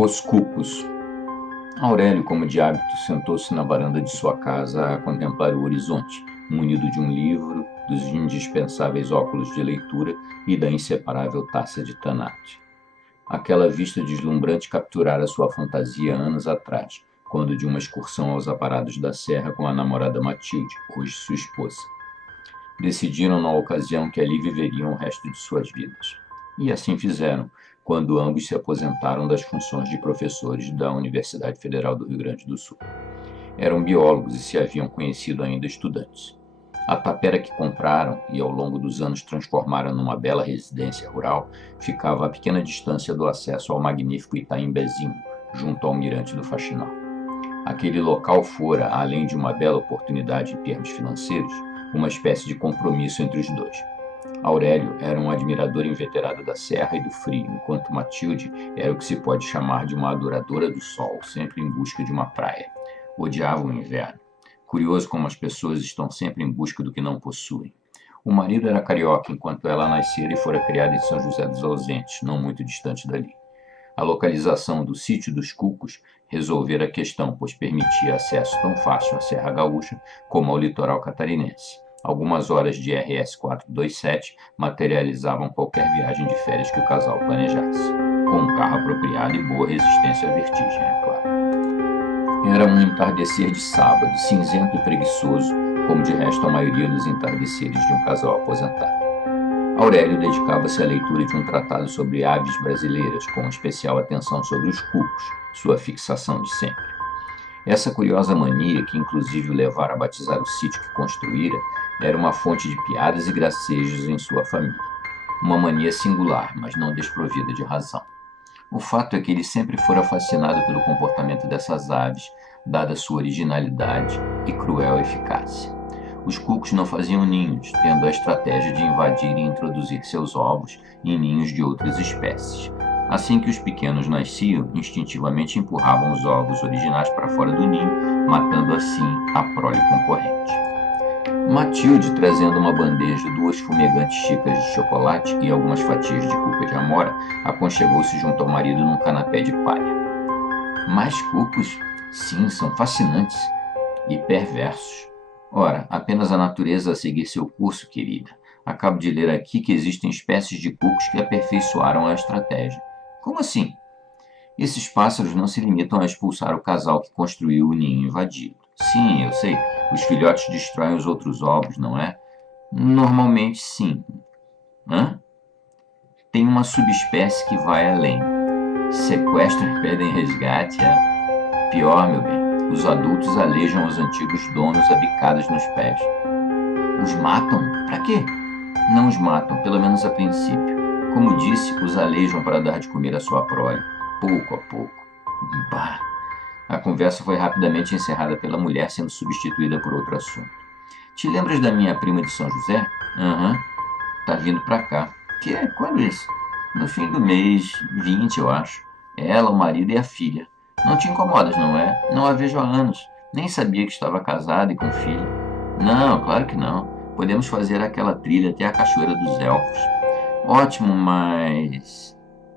Os Cucos. Aurélio, como de hábito, sentou-se na varanda de sua casa a contemplar o horizonte, munido de um livro, dos indispensáveis óculos de leitura e da inseparável taça de Tanat. Aquela vista deslumbrante capturara sua fantasia anos atrás, quando de uma excursão aos aparados da serra com a namorada Matilde, hoje sua esposa. Decidiram na ocasião que ali viveriam o resto de suas vidas. E assim fizeram, quando ambos se aposentaram das funções de professores da Universidade Federal do Rio Grande do Sul. Eram biólogos e se haviam conhecido ainda estudantes. A tapera que compraram e ao longo dos anos transformaram numa bela residência rural ficava a pequena distância do acesso ao magnífico Itaimbezinho, junto ao mirante do Faxinal. Aquele local fora, além de uma bela oportunidade em termos financeiros, uma espécie de compromisso entre os dois. Aurélio era um admirador inveterado da serra e do frio, enquanto Matilde era o que se pode chamar de uma adoradora do sol, sempre em busca de uma praia. Odiava o inverno. Curioso como as pessoas estão sempre em busca do que não possuem. O marido era carioca, enquanto ela nascera e fora criada em São José dos Ausentes, não muito distante dali. A localização do sítio dos Cucos resolvera a questão, pois permitia acesso tão fácil à Serra Gaúcha como ao litoral catarinense. Algumas horas de RS 427 materializavam qualquer viagem de férias que o casal planejasse, com um carro apropriado e boa resistência à vertigem, é claro. Era um entardecer de sábado, cinzento e preguiçoso, como de resto a maioria dos entardeceres de um casal aposentado. Aurélio dedicava-se à leitura de um tratado sobre aves brasileiras, com especial atenção sobre os cucos, sua fixação de sempre. Essa curiosa mania, que inclusive o levara a batizar o sítio que construíra, era uma fonte de piadas e gracejos em sua família. Uma mania singular, mas não desprovida de razão. O fato é que ele sempre fora fascinado pelo comportamento dessas aves, dada sua originalidade e cruel eficácia. Os cucos não faziam ninhos, tendo a estratégia de invadir e introduzir seus ovos em ninhos de outras espécies. Assim que os pequenos nasciam, instintivamente empurravam os ovos originais para fora do ninho, matando assim a prole concorrente. Matilde, trazendo uma bandeja, 2 fumegantes xícaras de chocolate e algumas fatias de cuca de amora, aconchegou-se junto ao marido num canapé de palha. Mais cucos? Sim, são fascinantes e perversos. Ora, apenas a natureza a seguir seu curso, querida. Acabo de ler aqui que existem espécies de cucos que aperfeiçoaram a estratégia. Como assim? Esses pássaros não se limitam a expulsar o casal que construiu o ninho invadido. Sim, eu sei, os filhotes destroem os outros ovos, não é? Normalmente, sim. Hã? Tem uma subespécie que vai além. Sequestram e pedem resgate, é? Pior, meu bem, os adultos alejam os antigos donos a bicadas nos pés. Os matam? Pra quê? Não os matam, pelo menos a princípio. Como disse, os alejam para dar de comer à sua prole, pouco a pouco. Bah! A conversa foi rapidamente encerrada pela mulher, sendo substituída por outro assunto. Te lembras da minha prima de São José? Aham. Tá vindo pra cá. Que é? Quando isso? No fim do mês 20, eu acho. Ela, o marido e a filha. Não te incomodas, não é? Não a vejo há anos. Nem sabia que estava casada e com filha. Não, claro que não. Podemos fazer aquela trilha até a Cachoeira dos Elfos. Ótimo, mas...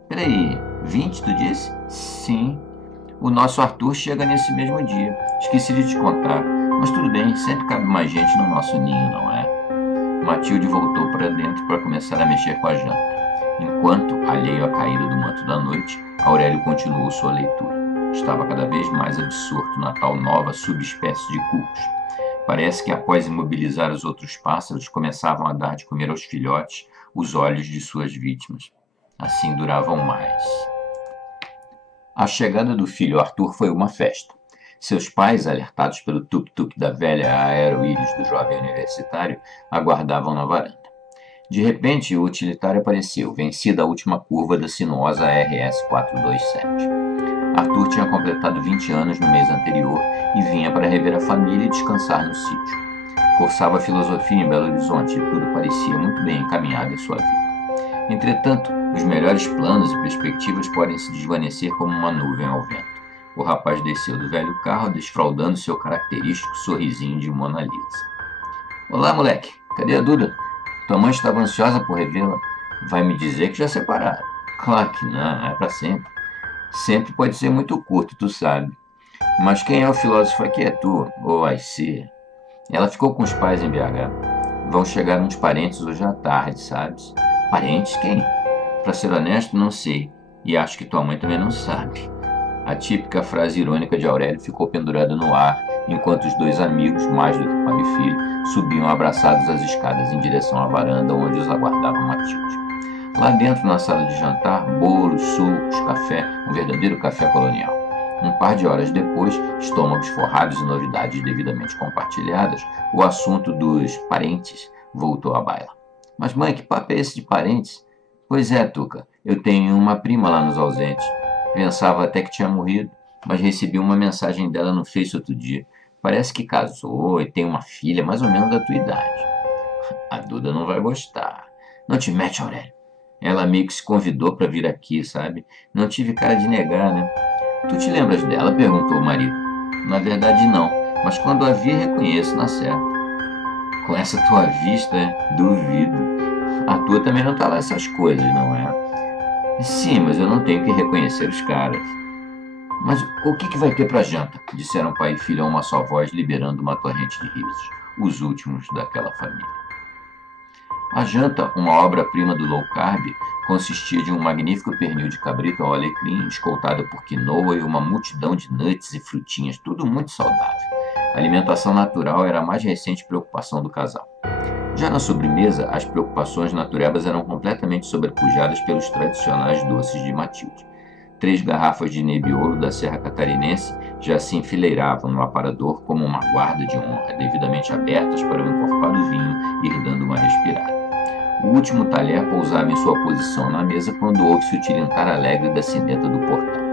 Peraí, 20 tu disse? Sim. O nosso Arthur chega nesse mesmo dia. Esqueci de te contar. Mas tudo bem, sempre cabe mais gente no nosso ninho, não é? Matilde voltou para dentro para começar a mexer com a janta. Enquanto, alheio à caída do manto da noite, Aurélio continuou sua leitura. Estava cada vez mais absorto na tal nova subespécie de cucos. Parece que após imobilizar os outros pássaros, começavam a dar de comer aos filhotes os olhos de suas vítimas. Assim duravam mais. A chegada do filho Arthur foi uma festa. Seus pais, alertados pelo tuk-tuk da velha aero-íris do jovem universitário, aguardavam na varanda. De repente, o utilitário apareceu, vencida a última curva da sinuosa RS 427. Arthur tinha completado 20 anos no mês anterior e vinha para rever a família e descansar no sítio. Cursava filosofia em Belo Horizonte e tudo parecia muito bem encaminhado em sua vida. Entretanto, os melhores planos e perspectivas podem se desvanecer como uma nuvem ao vento. O rapaz desceu do velho carro, desfraldando seu característico sorrisinho de Mona Lisa. Olá, moleque. Cadê a Duda? Tua mãe estava ansiosa por revê-la. Vai me dizer que já separaram. Claro que não, é para sempre. Sempre pode ser muito curto, tu sabe. Mas quem é o filósofo aqui é tu, ou vai ser. Ela ficou com os pais em BH. Vão chegar uns parentes hoje à tarde, sabes? Parentes? Quem? Pra ser honesto, não sei. E acho que tua mãe também não sabe. A típica frase irônica de Aurélio ficou pendurada no ar, enquanto os dois amigos, mais do que pai e filho, subiam abraçados as escadas em direção à varanda onde os aguardava Matilde. Lá dentro, na sala de jantar, bolos, sucos, café, um verdadeiro café colonial. Um par de horas depois, estômagos forrados e novidades devidamente compartilhadas, o assunto dos parentes voltou à baila. Mas mãe, que papo é esse de parentes? Pois é, Tuca, eu tenho uma prima lá nos ausentes. Pensava até que tinha morrido, mas recebi uma mensagem dela no Face outro dia. Parece que casou e tem uma filha mais ou menos da tua idade. A Duda não vai gostar. Não te mete, Aurélio. Ela meio que se convidou para vir aqui, sabe? Não tive cara de negar, né? Tu te lembras dela? Perguntou o marido. Na verdade, não, mas quando a vi, reconheço, na certa. Com essa tua vista, duvido. A tua também não tá lá essas coisas, não é? Sim, mas eu não tenho que reconhecer os caras. Mas o que vai ter pra janta? Disseram pai e filho a uma só voz, liberando uma torrente de risos. Os últimos daquela família. A janta, uma obra-prima do low carb, consistia de um magnífico pernil de cabrito ao alecrim, escoltado por quinoa e uma multidão de nuts e frutinhas, tudo muito saudável. A alimentação natural era a mais recente preocupação do casal. Já na sobremesa, as preocupações naturebas eram completamente sobrepujadas pelos tradicionais doces de Matilde. 3 garrafas de Nebbiolo da Serra Catarinense já se enfileiravam no aparador como uma guarda de honra, devidamente abertas para o encorpado vinho ir dando uma respirada. O último talher pousava em sua posição na mesa quando ouve-se o tilintar alegre da sineta do portão.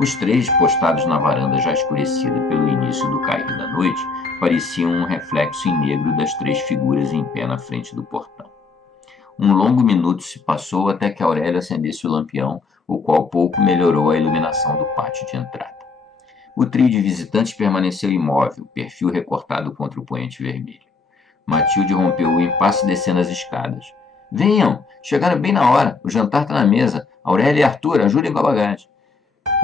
Os 3, postados na varanda já escurecida pelo início do cair da noite, pareciam um reflexo em negro das 3 figuras em pé na frente do portão. Um longo minuto se passou até que Aurélio acendesse o lampião, o qual pouco melhorou a iluminação do pátio de entrada. O trio de visitantes permaneceu imóvel, perfil recortado contra o poente vermelho. Matilde rompeu o impasse descendo as escadas. Venham! Chegaram bem na hora. O jantar está na mesa. Aurélio e Arthur, ajudem com a bagagem.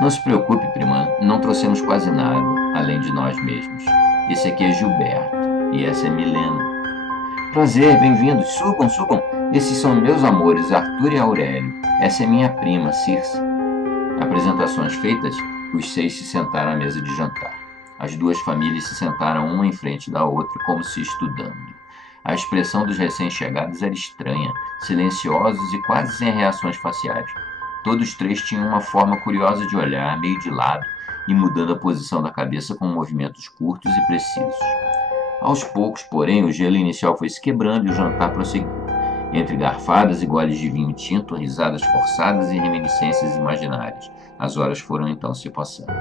Não se preocupe, prima. Não trouxemos quase nada, além de nós mesmos. Esse aqui é Gilberto. E essa é Milena. Prazer, bem-vindos. Subam, subam. Esses são meus amores, Arthur e Aurélio. Essa é minha prima, Circe. Apresentações feitas, os 6 se sentaram à mesa de jantar. As 2 famílias se sentaram uma em frente da outra, como se estudando. A expressão dos recém-chegados era estranha, silenciosos e quase sem reações faciais. Todos 3 tinham uma forma curiosa de olhar, meio de lado, e mudando a posição da cabeça com movimentos curtos e precisos. Aos poucos, porém, o gelo inicial foi se quebrando e o jantar prosseguiu. Entre garfadas e goles de vinho tinto, risadas forçadas e reminiscências imaginárias, as horas foram então se passando.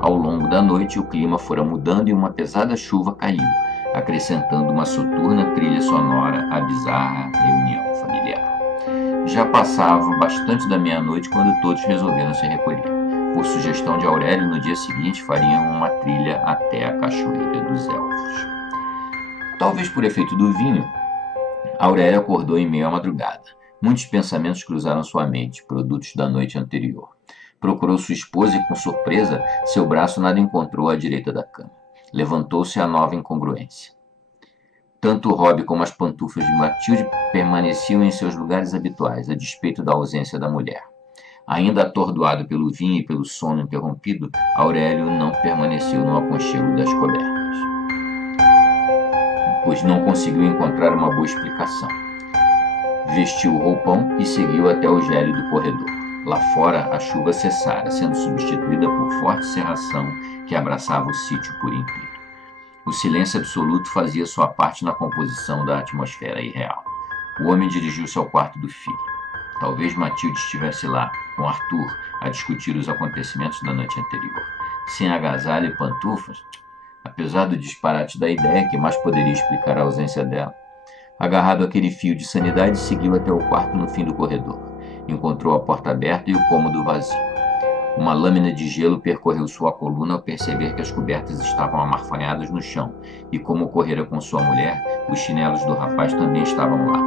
Ao longo da noite, o clima fora mudando e uma pesada chuva caiu, acrescentando uma soturna trilha sonora à bizarra reunião familiar. Já passava bastante da meia-noite quando todos resolveram se recolher. Por sugestão de Aurélio, no dia seguinte fariam uma trilha até a Cachoeira dos Elfos. Talvez por efeito do vinho, Aurélio acordou em meio à madrugada. Muitos pensamentos cruzaram sua mente, produtos da noite anterior. Procurou sua esposa e, com surpresa, seu braço nada encontrou à direita da cama. Levantou-se a nova incongruência. Tanto o hobby como as pantufas de Matilde permaneciam em seus lugares habituais, a despeito da ausência da mulher. Ainda atordoado pelo vinho e pelo sono interrompido, Aurélio não permaneceu no aconchego das cobertas, pois não conseguiu encontrar uma boa explicação. Vestiu o roupão e seguiu até o gélido corredor. Lá fora, a chuva cessara, sendo substituída por forte cerração que abraçava o sítio por inteiro. O silêncio absoluto fazia sua parte na composição da atmosfera irreal. O homem dirigiu-se ao quarto do filho. Talvez Matilde estivesse lá, com Arthur, a discutir os acontecimentos da noite anterior. Sem agasalho e pantufas, apesar do disparate da ideia, que mais poderia explicar a ausência dela. Agarrado àquele fio de sanidade, seguiu até o quarto no fim do corredor. Encontrou a porta aberta e o cômodo vazio. Uma lâmina de gelo percorreu sua coluna ao perceber que as cobertas estavam amarfanhadas no chão, e como ocorrera com sua mulher, os chinelos do rapaz também estavam lá.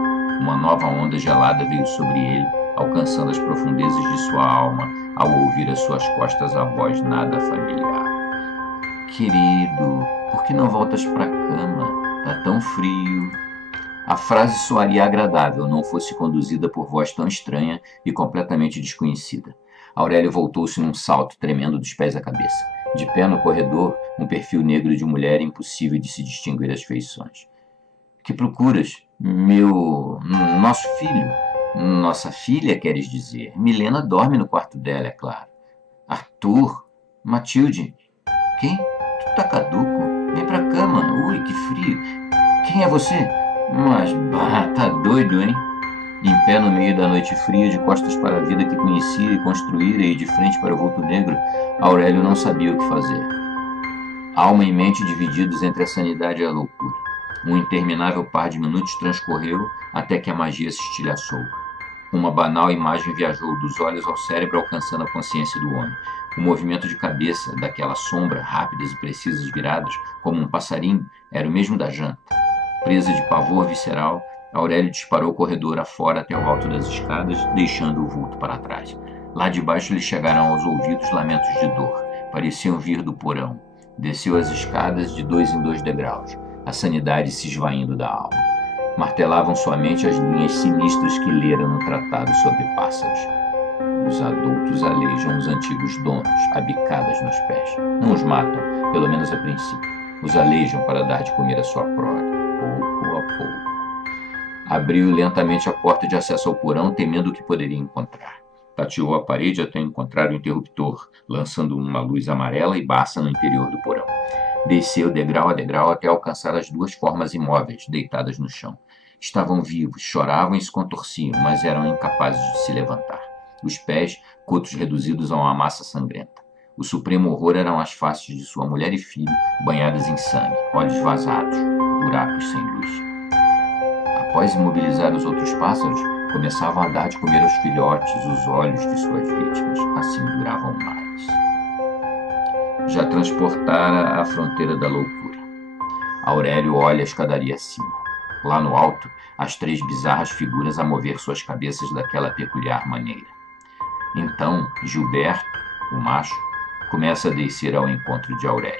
Uma nova onda gelada veio sobre ele, alcançando as profundezas de sua alma ao ouvir às suas costas a voz nada familiar. Querido, por que não voltas para a cama? Tá tão frio. A frase soaria agradável, não fosse conduzida por voz tão estranha e completamente desconhecida. Aurélio voltou-se num salto, tremendo dos pés à cabeça. De pé no corredor, um perfil negro de mulher impossível de se distinguir as feições. Que procuras? Nosso filho. Nossa filha, queres dizer? Milena dorme no quarto dela, é claro. Arthur? Matilde? Quem? Tu tá caduco? Vem pra cama. Ui, que frio. Quem é você? Mas, tá doido, hein? Em pé no meio da noite fria, de costas para a vida que conhecia e construíra e de frente para o vulto negro, Aurélio não sabia o que fazer. Alma e mente divididos entre a sanidade e a loucura. Um interminável par de minutos transcorreu até que a magia se estilhaçou. Uma banal imagem viajou dos olhos ao cérebro, alcançando a consciência do homem. O movimento de cabeça daquela sombra, rápidas e precisas viradas, como um passarinho, era o mesmo da janta. Presa de pavor visceral, Aurélio disparou o corredor afora até o alto das escadas, deixando o vulto para trás. Lá de baixo lhe chegaram aos ouvidos lamentos de dor. Pareciam vir do porão. Desceu as escadas de 2 em 2 degraus, a sanidade se esvaindo da alma. Martelavam sua mente as linhas sinistras que lera no tratado sobre pássaros. Os adultos aleijam os antigos donos, a bicadas nos pés. Não os matam, pelo menos a princípio. Os aleijam para dar de comer a sua prole, pouco a pouco. Abriu lentamente a porta de acesso ao porão, temendo o que poderia encontrar. Tateou a parede até encontrar o interruptor, lançando uma luz amarela e baça no interior do porão. Desceu degrau a degrau até alcançar as 2 formas imóveis, deitadas no chão. Estavam vivos, choravam e se contorciam, mas eram incapazes de se levantar. Os pés, cotos reduzidos a uma massa sangrenta. O supremo horror eram as faces de sua mulher e filho, banhadas em sangue, olhos vazados, buracos sem luz. Após imobilizar os outros pássaros, começavam a dar de comer aos filhotes os olhos de suas vítimas. Assim duravam mais. Já transportara a fronteira da loucura. Aurélio olha a escadaria acima. Lá no alto, as 3 bizarras figuras a mover suas cabeças daquela peculiar maneira. Então, Gilberto, o macho, começa a descer ao encontro de Aurélio.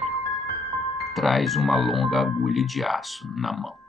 Traz uma longa agulha de aço na mão.